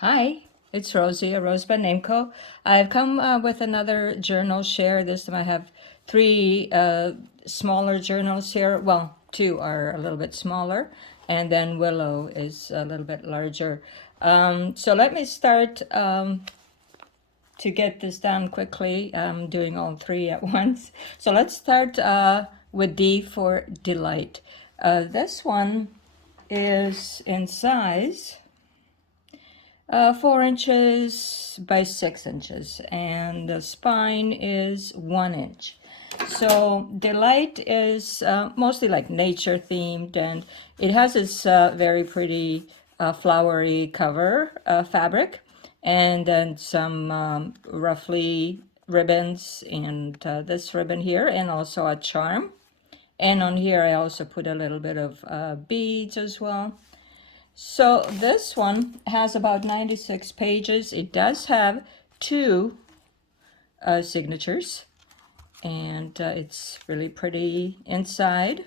Hi, it's Rosie, a RoseByNameCo. I've come with another journal share. This time I have three smaller journals here. Well, two are a little bit smaller, and then Willow is a little bit larger. So let me start to get this done quickly. I'm doing all three at once. So let's start with D for Delight. This one is in size 4 inches by 6 inches, and the spine is 1 inch. So Delight is mostly like nature themed, and it has this very pretty flowery cover fabric, and then some roughly ribbons, and this ribbon here, and also a charm. And on here I also put a little bit of beads as well. So this one has about 96 pages. It does have two signatures, and it's really pretty inside.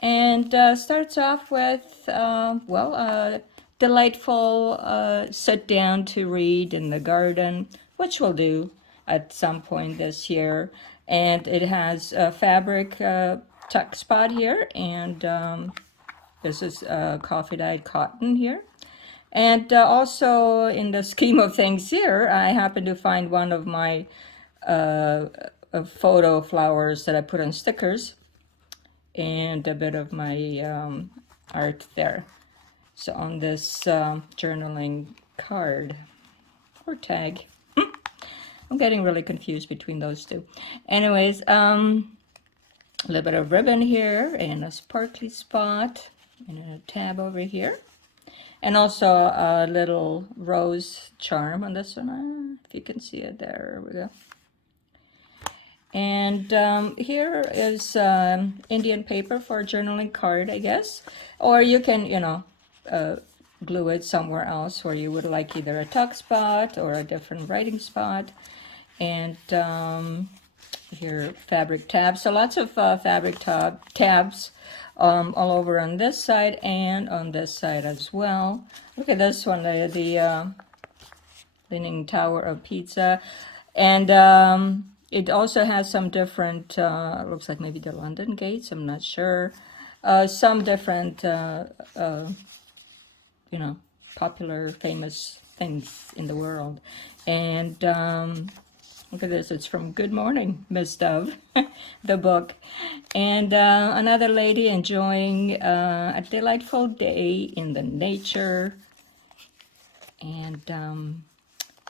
And starts off with, a delightful sit down to read in the garden, which we'll do at some point this year. And it has a fabric tuck spot here, and this is coffee dyed cotton here. And also, in the scheme of things here, I happened to find one of my photo flowers that I put on stickers, and a bit of my art there. So on this journaling card or tag, I'm getting really confused between those two. Anyways, a little bit of ribbon here, and a sparkly spot, and a tab over here. And also a little rose charm on this one, if you can see it. There we go. And here is Indian paper for a journaling card, I guess. Or you can, glue it somewhere else where you would like either a tuck spot or a different writing spot. And here, fabric tabs. So lots of fabric tabs all over on this side and on this side as well. Look at this one, the Leaning Tower of Pizza. And it also has some different, looks like maybe the London Gates, I'm not sure. Some different, popular, famous things in the world. And look at this, it's from Good Morning, Miss Dove, the book. And another lady enjoying a delightful day in the nature. And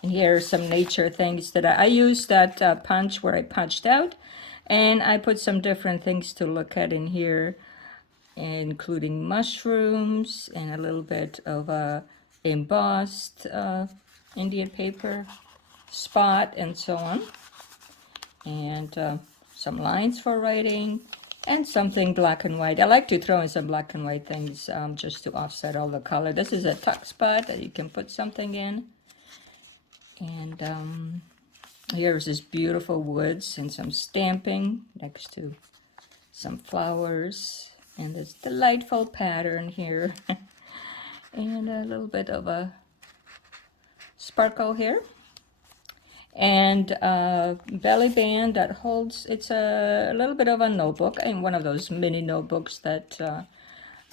here are some nature things that I used that punch where I punched out. And I put some different things to look at in here, including mushrooms and a little bit of a embossed Indian paper spot and so on, and some lines for writing, and something black and white. I like to throw in some black and white things just to offset all the color. This is a tuck spot that you can put something in. And here's this beautiful woods and some stamping next to some flowers, and this delightful pattern here. And a little bit of a sparkle here, and a belly band that holds, it's a little bit of a notebook, and one of those mini notebooks that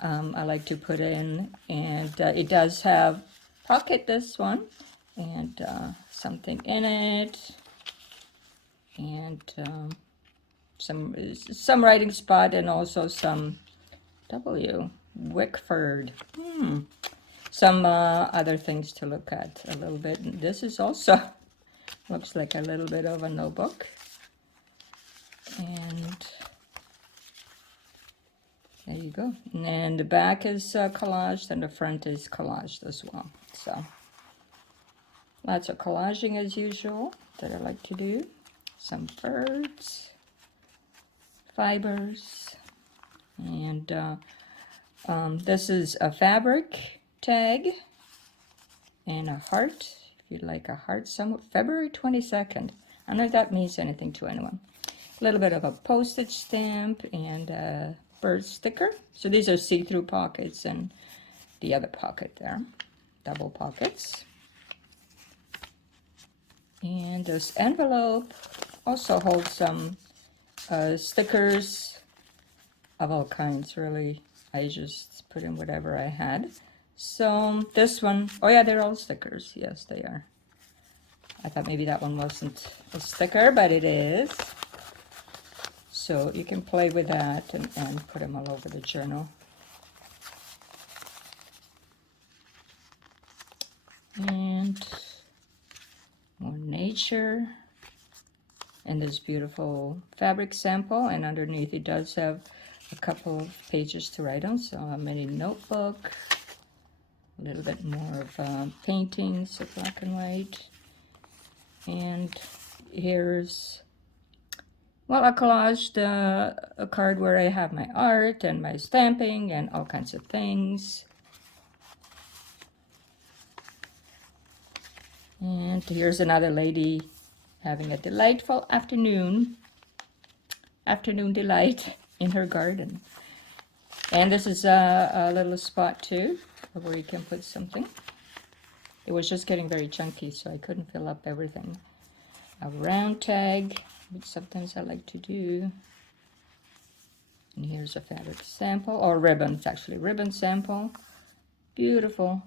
I like to put in. And it does have pocket, this one, and something in it, and some writing spot, and also some Wickford. Some other things to look at a little bit. And this is also looks like a little bit of a notebook. And there you go. And the back is collaged, and the front is collaged as well. So lots of collaging as usual that I like to do. Some birds, fibers, and this is a fabric tag and a heart, if you'd like a heart. February 22nd. I don't know if that means anything to anyone. A little bit of a postage stamp and a bird sticker. So these are see-through pockets, and the other pocket there. double pockets. And this envelope also holds some stickers of all kinds, really. I just put in whatever I had. So this one, oh yeah, they're all stickers. Yes, they are. I thought maybe that one wasn't a sticker, but it is. So you can play with that and put them all over the journal. And more nature. And this beautiful fabric sample. And underneath it does have a couple of pages to write on. So a mini notebook. A little bit more of paintings, so black and white. And here's, well, I collaged a card where I have my art and my stamping and all kinds of things. And here's another lady having a delightful afternoon delight in her garden. And this is a little spot too, where you can put something. It was just getting very chunky, so I couldn't fill up everything. A round tag, which sometimes I like to do. And here's a fabric sample, or ribbon. It's actually a ribbon sample. Beautiful.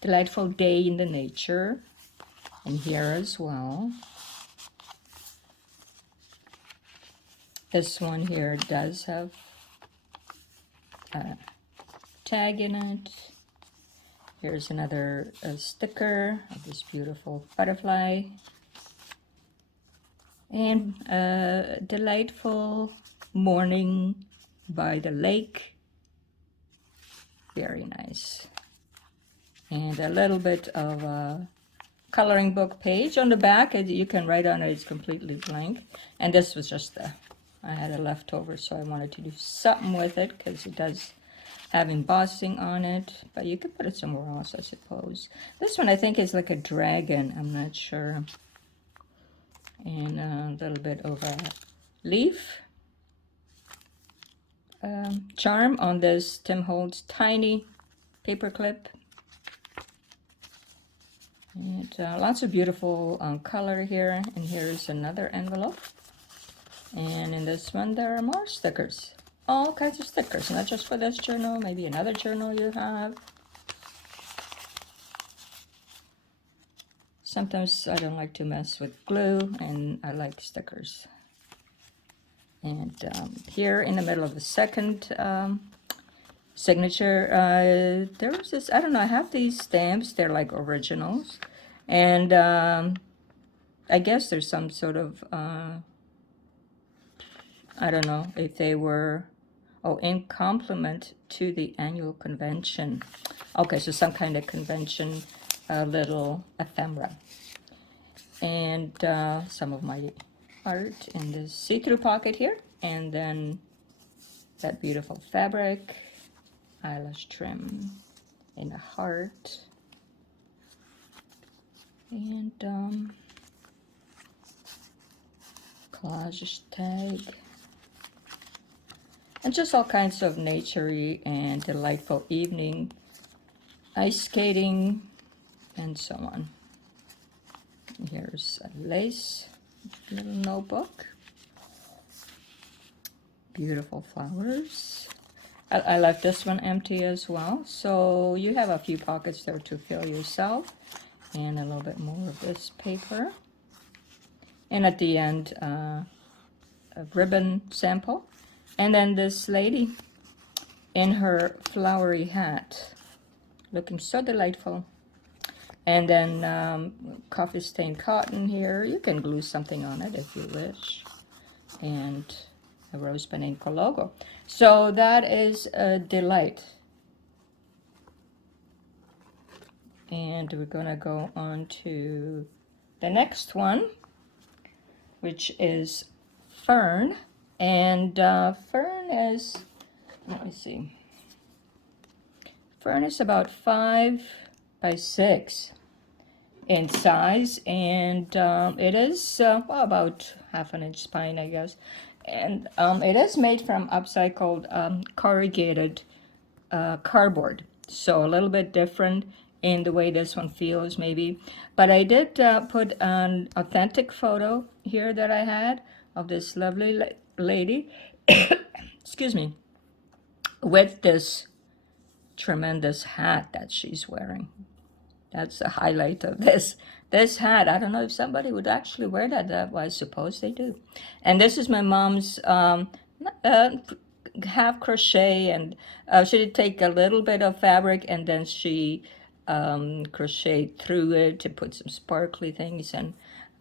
Delightful day in the nature. And here as well. This one here does have a tag in it. Here's another sticker of this beautiful butterfly. And a delightful morning by the lake. Very nice. And a little bit of a coloring book page on the back. You can write on it, it's completely blank. And this was just I had a leftover, so I wanted to do something with it because it does have embossing on it, but you could put it somewhere else, I suppose. This one I think is like a dragon, I'm not sure. And a little bit of a leaf. Charm on this Tim Holtz tiny paper clip. And lots of beautiful color here. And here's another envelope. And in this one there are more stickers. All kinds of stickers, not just for this journal, maybe another journal you have. Sometimes I don't like to mess with glue, and I like stickers. And here in the middle of the second signature, there was this, I don't know, I have these stamps, they're like originals. And I guess there's some sort of, I don't know if they were, oh, in compliment to the annual convention. Okay, so some kind of convention, little ephemera. And some of my art in this see-through pocket here. And then that beautiful fabric, eyelash trim in a heart. And collage tag. And just all kinds of naturey and delightful evening, ice skating, and so on. And here's a lace little notebook. Beautiful flowers. I left this one empty as well, so you have a few pockets there to fill yourself. And a little bit more of this paper. And at the end, a ribbon sample. And then this lady in her flowery hat, looking so delightful. And then coffee stained cotton here. You can glue something on it if you wish. And a RoseByNameCo logo. So that is a delight. And we're gonna go on to the next one, which is Fern. And Fern is, let me see, Fern is about 5 by 6 in size, and it is well, about ½ inch spine, I guess. And it is made from upcycled corrugated cardboard. So a little bit different in the way this one feels maybe. But I did put an authentic photo here that I had of this lovely lady, excuse me, with this tremendous hat that she's wearing. That's the highlight of this hat. I don't know if somebody would actually wear that. I suppose they do. And this is my mom's half crochet, and she did take a little bit of fabric and then she crocheted through it to put some sparkly things and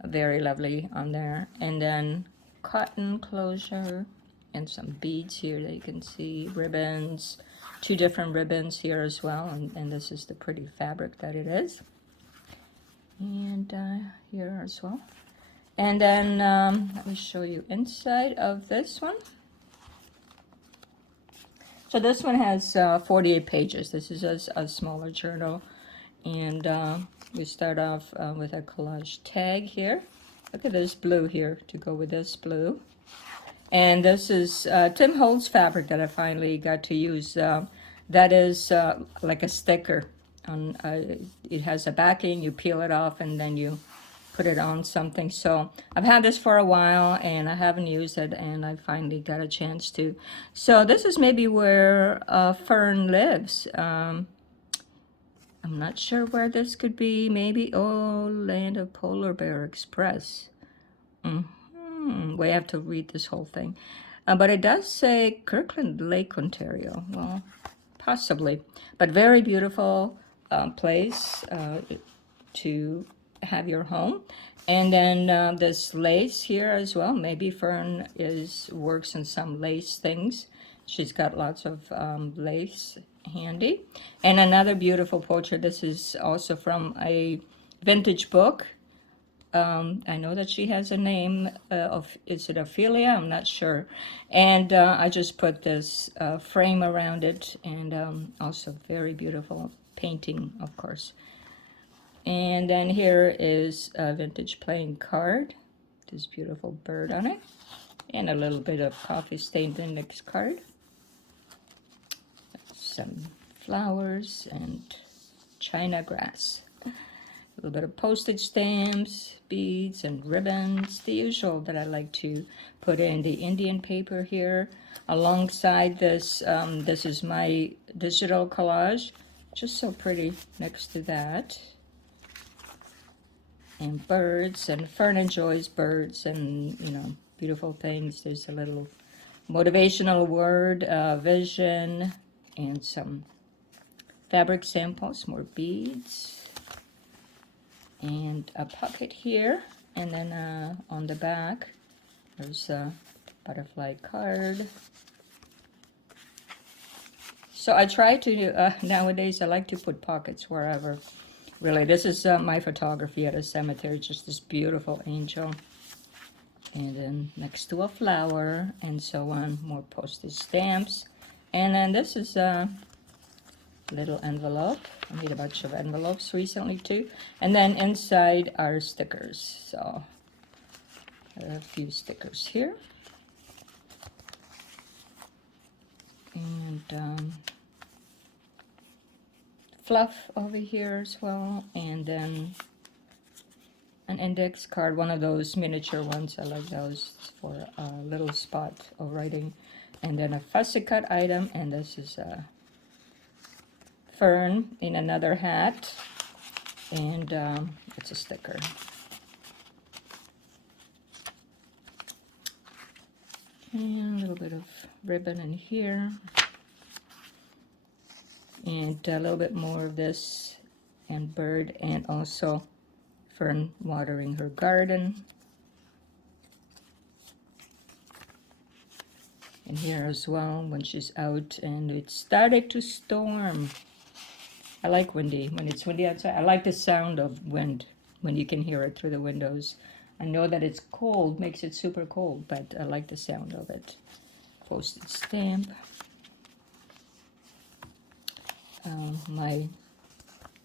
very lovely on there. And then cotton closure and some beads here that you can see, ribbons, two different ribbons here as well, and this is the pretty fabric that it is. And here as well. And then let me show you inside of this one. So this one has 48 pages. This is a smaller journal. And we start off with a collage tag here. Look at this blue here to go with this blue. And this is Tim Holtz fabric that I finally got to use. That is like a sticker. It has a backing, you peel it off, and then you put it on something. So I've had this for a while, and I haven't used it, and I finally got a chance to. So this is maybe where Fern lives. I'm not sure where this could be. Maybe, oh, Land of Polar Bear Express. We have to read this whole thing. But it does say Kirkland Lake, Ontario. Well, possibly. But very beautiful place to have your home. And then this lace here as well. Maybe Fern works in some lace things. She's got lots of lace handy. And another beautiful portrait. This is also from a vintage book. I know that she has a name is it Ophelia? I'm not sure. And I just put this frame around it, and also very beautiful painting, of course. And then here is a vintage playing card. This beautiful bird on it. And a little bit of coffee stained index card. Some flowers and china grass. A little bit of postage stamps, beads, and ribbons. The usual that I like to put in. The Indian paper here. Alongside this, this is my digital collage. Just so pretty next to that. And birds, and Fern enjoys birds and, beautiful things. There's a little motivational word, vision, and some fabric samples, more beads. And a pocket here, and then on the back there's a butterfly card. So I try to nowadays I like to put pockets wherever. Really, this is my photography at a cemetery, just this beautiful angel, and then next to a flower, and so on. More postage stamps, and then this is a little envelope. I made a bunch of envelopes recently too. And then inside are stickers. So there are a few stickers here. And fluff over here as well. And then an index card, one of those miniature ones. I like those for a little spot of writing. And then a fussy cut item. And this is a Fern in another hat, and it's a sticker. And a little bit of ribbon in here, and a little bit more of this, and bird, and also Fern watering her garden. And here as well, when she's out and it started to storm. I like when it's windy outside. I like the sound of wind when you can hear it through the windows. I know that it's cold, makes it super cold, but I like the sound of it. Postage stamp. My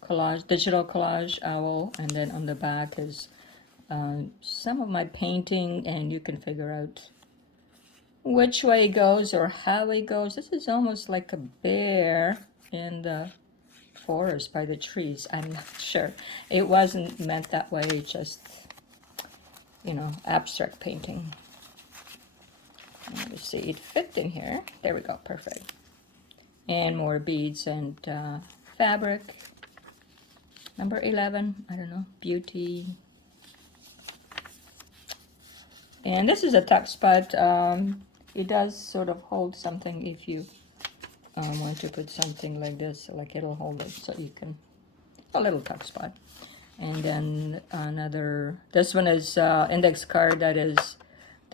collage, digital collage owl, and then on the back is some of my painting, and you can figure out which way it goes or how it goes. This is almost like a bear in the forest by the trees. I'm not sure. It wasn't meant that way, just, you know, abstract painting. Let me see, it fit in here. There we go, perfect. And more beads and fabric. Number 11, I don't know, beauty. And this is a tuck spot. It does sort of hold something if you want to put something like this, like it'll hold it, so you can, a little tuck spot. And then another, this one is index card that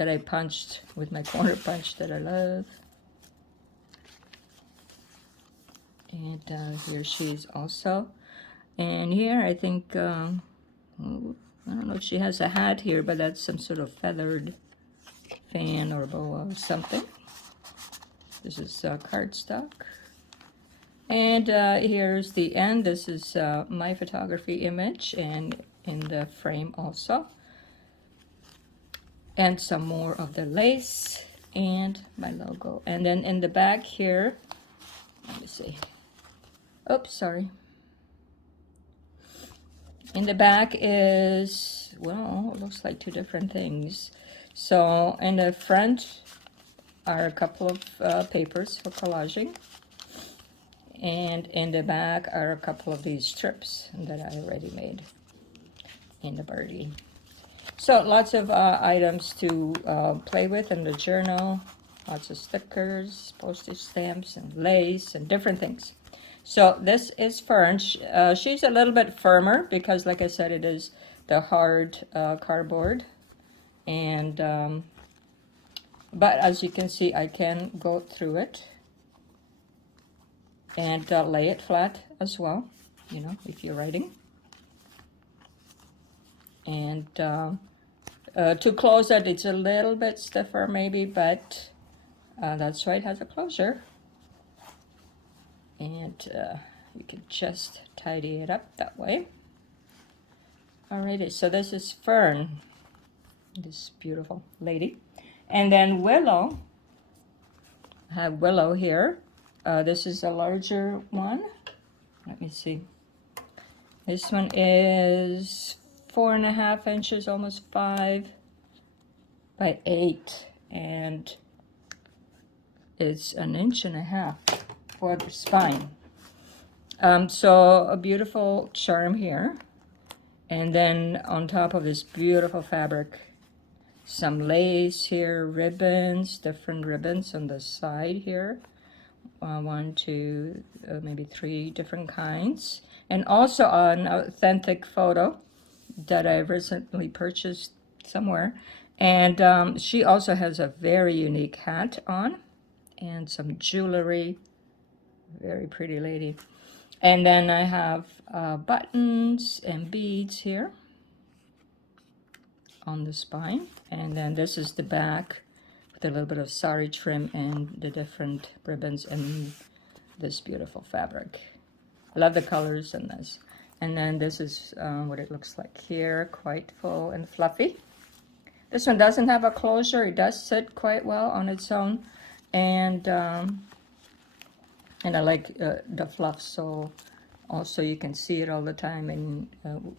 I punched with my corner punch that I love. And here she is also. And here I think, I don't know if she has a hat here, but that's some sort of feathered fan or boa or something. This is cardstock. And here's the end. This is my photography image and in the frame also. And some more of the lace and my logo. And then in the back here, let me see. Oops, sorry. In the back is, well, it looks like two different things. So in the front are a couple of papers for collaging. And in the back are a couple of these strips that I already made in the birdie. So lots of items to play with in the journal. Lots of stickers, postage stamps, and lace, and different things. So this is Fern. She's a little bit firmer because, like I said, it is the hard cardboard. And but as you can see, I can go through it and lay it flat as well, you know, if you're writing. And to close it, it's a little bit stiffer maybe, but that's why it has a closure. And you can just tidy it up that way. Alrighty, so this is Fern, this beautiful lady. And then Willow, I have Willow here. This is a larger one. Let me see. This one is 4.5 inches, almost 5 by 8. And it's 1.5 inches for the spine. So a beautiful charm here. And then on top of this beautiful fabric, some lace here, ribbons, different ribbons on the side here. 1, 2, maybe 3 different kinds. And also an authentic photo that I recently purchased somewhere. And she also has a very unique hat on and some jewelry. Very pretty lady. And then I have buttons and beads here on the spine. And then this is the back with a little bit of sari trim and the different ribbons and this beautiful fabric. I love the colors in this. And then this is what it looks like here, quite full and fluffy. This one doesn't have a closure. It does sit quite well on its own. And I like the fluff, so also you can see it all the time and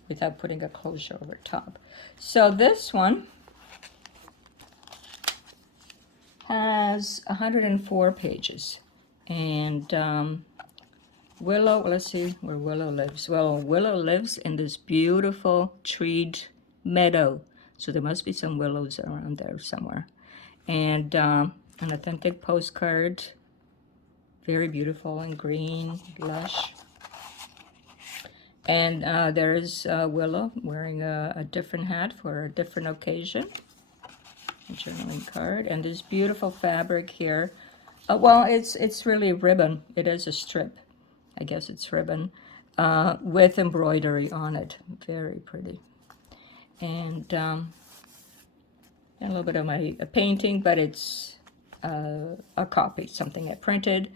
without putting a closure over top. So this one has 104 pages. And Willow, let's see where Willow lives. Well, Willow lives in this beautiful treed meadow. So there must be some willows around there somewhere. And an authentic postcard. Very beautiful and green, lush. And there is Willow wearing a different hat for a different occasion. A journaling card. And this beautiful fabric here. Well, it's really ribbon. It is a strip. I guess it's ribbon with embroidery on it. Very pretty. And a little bit of my painting, but it's a copy, something I printed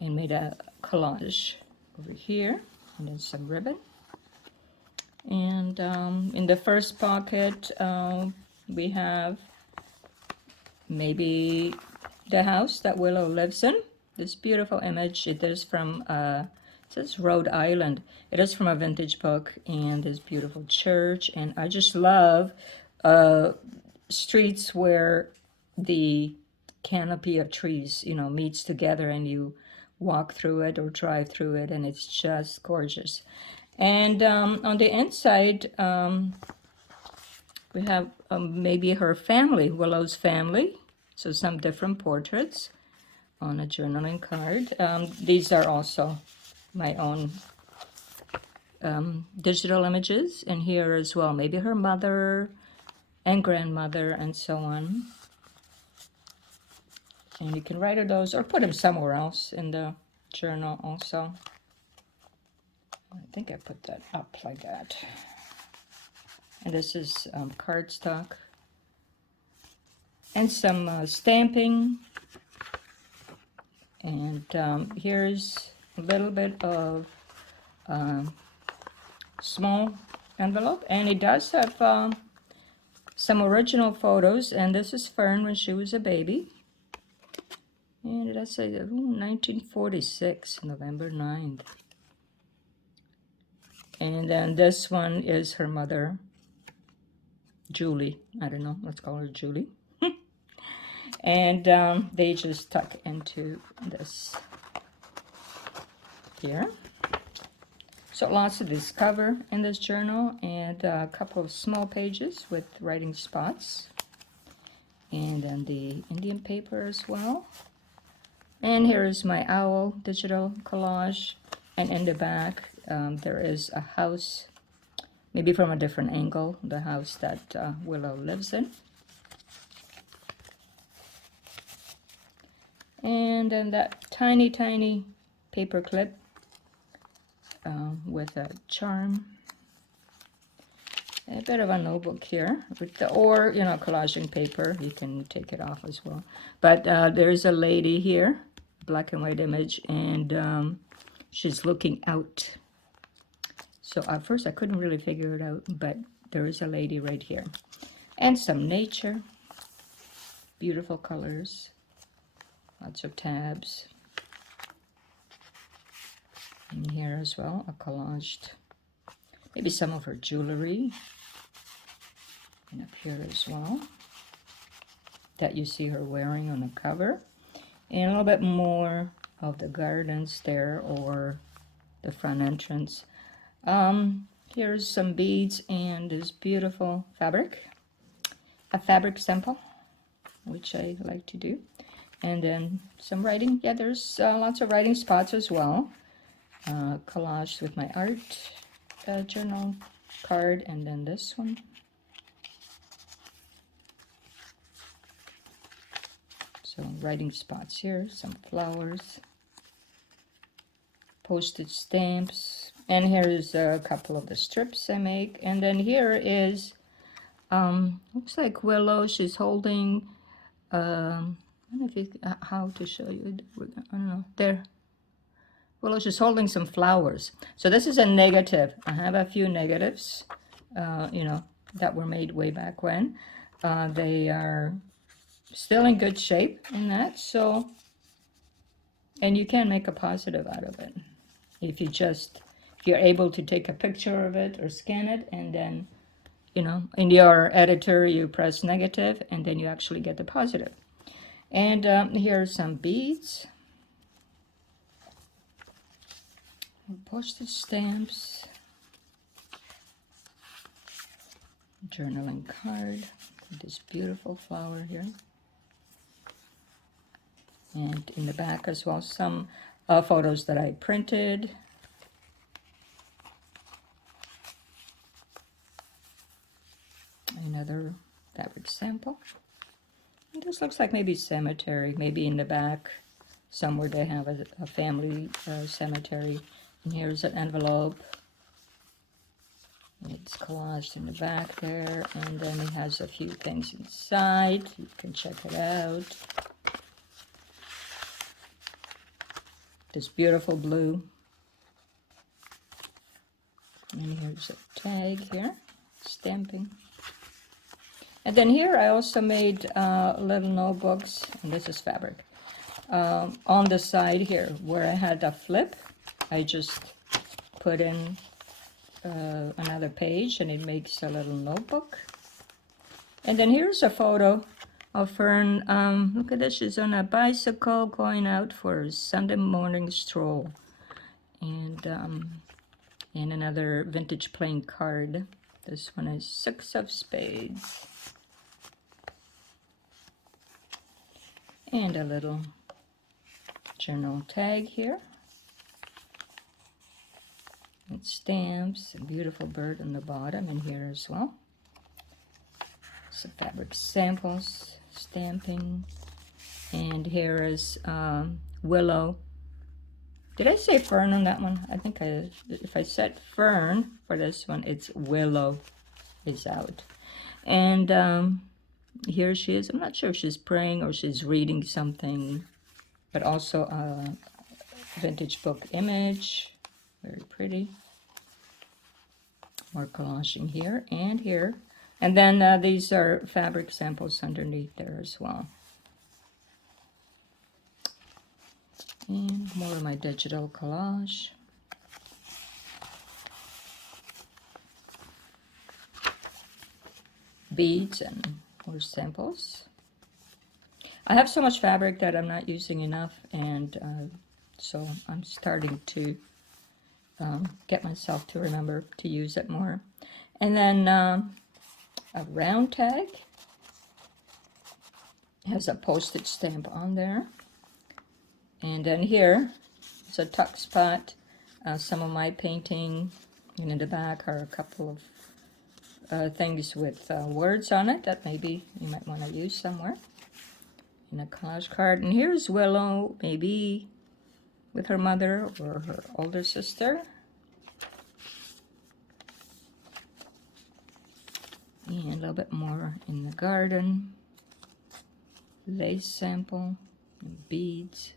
and made a collage over here. And then some ribbon. And in the first pocket, we have maybe the house that Willow lives in. This beautiful image. It is from, it says Rhode Island. It is from a vintage book, and this beautiful church. And I just love streets where the canopy of trees, meets together and you walk through it or drive through it, and it's just gorgeous. And on the inside, we have maybe her family, Willow's family. So some different portraits on a journaling card. These are also my own digital images in here as well. Maybe her mother and grandmother and so on. And you can write those or put them somewhere else in the journal also. I think I put that up like that. And this is cardstock. And some stamping. And here's a little bit of small envelope. And it does have some original photos. And this is Fern when she was a baby. And it does say 1946, November 9th. And then this one is her mother, Julie. I don't know, let's call her Julie. And they just tuck into this here. So lots to discover in this journal, and a couple of small pages with writing spots. And then the Indian paper as well. And here is my owl digital collage. And in the back, there is a house, maybe from a different angle, the house that Willow lives in. And then that tiny, tiny paper clip with a charm. A bit of a notebook here, or collaging paper. You can take it off as well. But there's a lady here, black and white image, and she's looking out. So at first I couldn't really figure it out, but there is a lady right here. And some nature, beautiful colors, lots of tabs. And here as well, a collaged, maybe some of her jewelry. And up here as well, that you see her wearing on the cover. And a little bit more of the gardens there, or the front entrance. Here's some beads and this beautiful fabric, a fabric sample, which I like to do. And then some writing. Yeah, there's lots of writing spots as well. Collaged with my art journal card, and then this one. So writing spots here, some flowers, postage stamps, and here's a couple of the strips I make. And then here is, looks like Willow. She's holding, I don't know if you, how to show you. I don't know. There. Willow, she's holding some flowers. So this is a negative. I have a few negatives, that were made way back when. They are still in good shape in that, so, and you can make a positive out of it if you're able to take a picture of it or scan it, and then in your editor you press negative and then you actually get the positive. And here are some beads, postage stamps, journaling card, this beautiful flower here. And in the back as well, some photos that I printed. Another fabric sample. And this looks like maybe cemetery, maybe in the back somewhere they have a family cemetery. And here's an envelope. It's collaged in the back there, and then it has a few things inside. You can check it out. This beautiful blue. And here's a tag here, stamping. And then here I also made little notebooks, and this is fabric. On the side here, where I had a flip, I just put in another page, and it makes a little notebook. And then here's a photo of Fern. Look at this, she's on a bicycle going out for a Sunday morning stroll. And another vintage playing card. This one is 6 of spades. And a little journal tag here. With stamps, a beautiful bird on the bottom, and here as well. Some fabric samples, stamping. And here is Willow. Did I say Fern on that one? I think if I said Fern for this one, it's Willow is out. And here she is. I'm not sure if she's praying or she's reading something, but also a vintage book image. Very pretty. More collaging here and here. And then these are fabric samples underneath there as well. And more of my digital collage. Beads and more samples. I have so much fabric that I'm not using enough, and so I'm starting to get myself to remember to use it more. And then a round tag. Has a postage stamp on there. And then here is a tuck spot. Some of my painting, and in the back are a couple of things with words on it that maybe you might want to use somewhere in a collage card. And here's Willow, maybe with her mother or her older sister. And a little bit more in the garden. Lace sample, and beads.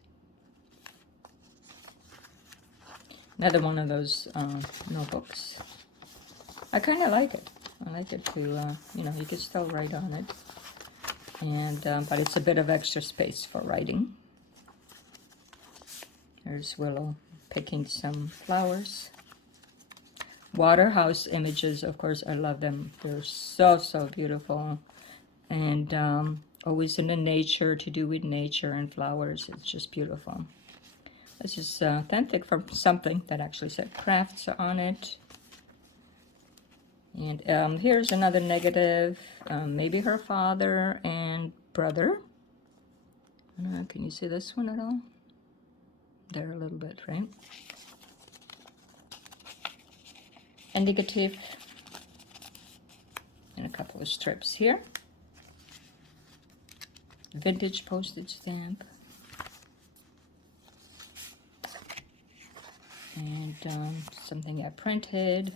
Another one of those notebooks. I kind of like it. I like it to, you know, you can still write on it. And but it's a bit of extra space for writing. There's Willow picking some flowers. Waterhouse images, of course, I love them. They're so, so beautiful. And always in the nature, to do with nature and flowers. It's just beautiful. This is authentic from something that actually said crafts on it. And here's another negative. Maybe her father and brother. Can you see this one at all? There a little bit, right? Indicative. And a couple of strips here. Vintage postage stamp. And something I printed.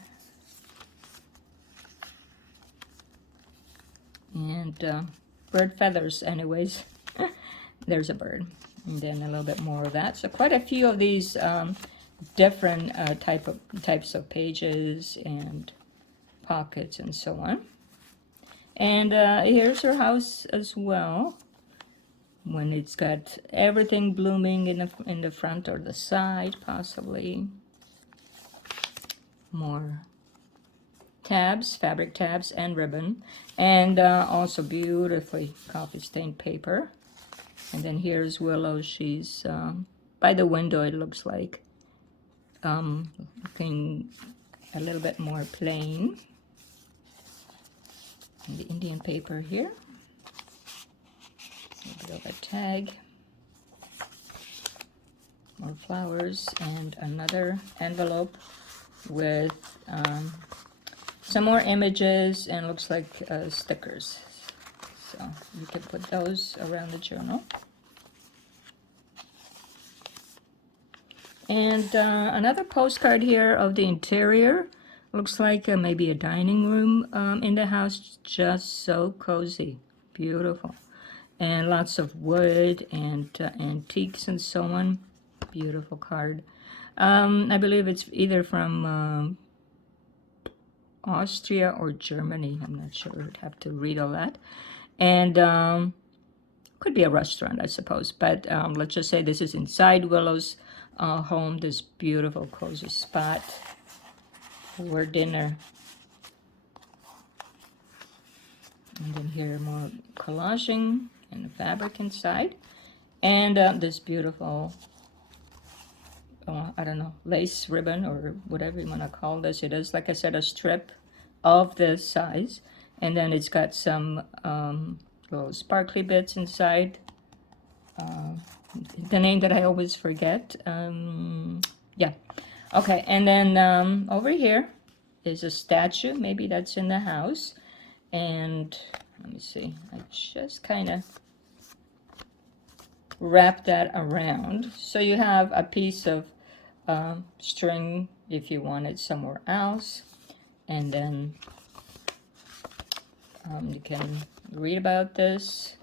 And bird feathers, anyways. There's a bird. And then a little bit more of that. So quite a few of these different types of pages and pockets and so on. And here's her house as well. When it's got everything blooming in the front or the side, possibly. More tabs, fabric tabs, and ribbon. And also beautifully coffee stained paper. And then here's Willow. She's by the window, it looks like. Looking a little bit more plain. And the Indian paper here. A bit of a tag. More flowers and another envelope with some more images and looks like stickers. So you can put those around the journal. And another postcard here of the interior. Looks like maybe a dining room in the house. Just so cozy. Beautiful. And lots of wood and antiques and so on. Beautiful card. I believe it's either from Austria or Germany. I'm not sure. I'd have to read all that. And could be a restaurant, I suppose. But let's just say this is inside Willow's home, this beautiful cozy spot for dinner. And then here more collaging and the fabric inside. And this beautiful, I don't know, lace ribbon or whatever you want to call this. It is, like I said, a strip of this size. And then it's got some little sparkly bits inside. The name that I always forget. Yeah. Okay, and then over here is a statue. Maybe that's in the house. And let me see. I just kind of wrap that around. So you have a piece of string if you want it somewhere else. And then you can read about this.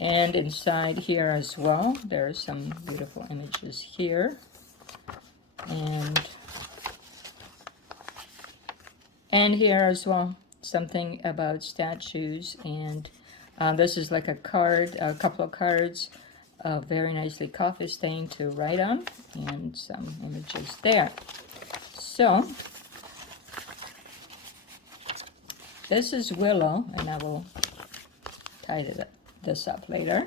And inside here as well, there are some beautiful images here. And here as well, something about statues. And this is like a card, a couple of cards, very nicely coffee stained to write on, and some images there. So this is Willow, and I will tidy this up later.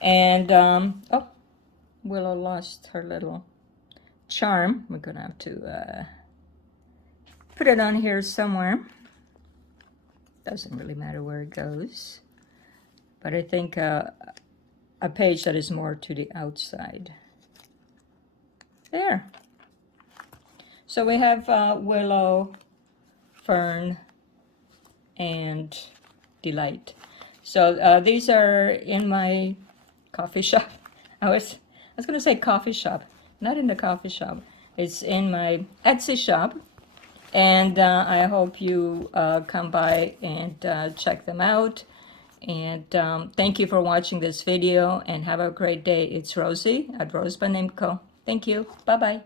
And oh, Willow lost her little charm. We're gonna have to put it on here somewhere. Doesn't really matter where it goes, but I think a page that is more to the outside. There. So we have Willow, Fern, and Delight. So these are in my coffee shop. I was going to say coffee shop, not in the coffee shop. It's in my Etsy shop. And I hope you come by and check them out. And thank you for watching this video, and have a great day. It's Rosie at RoseByNameCo. Thank you. Bye-bye.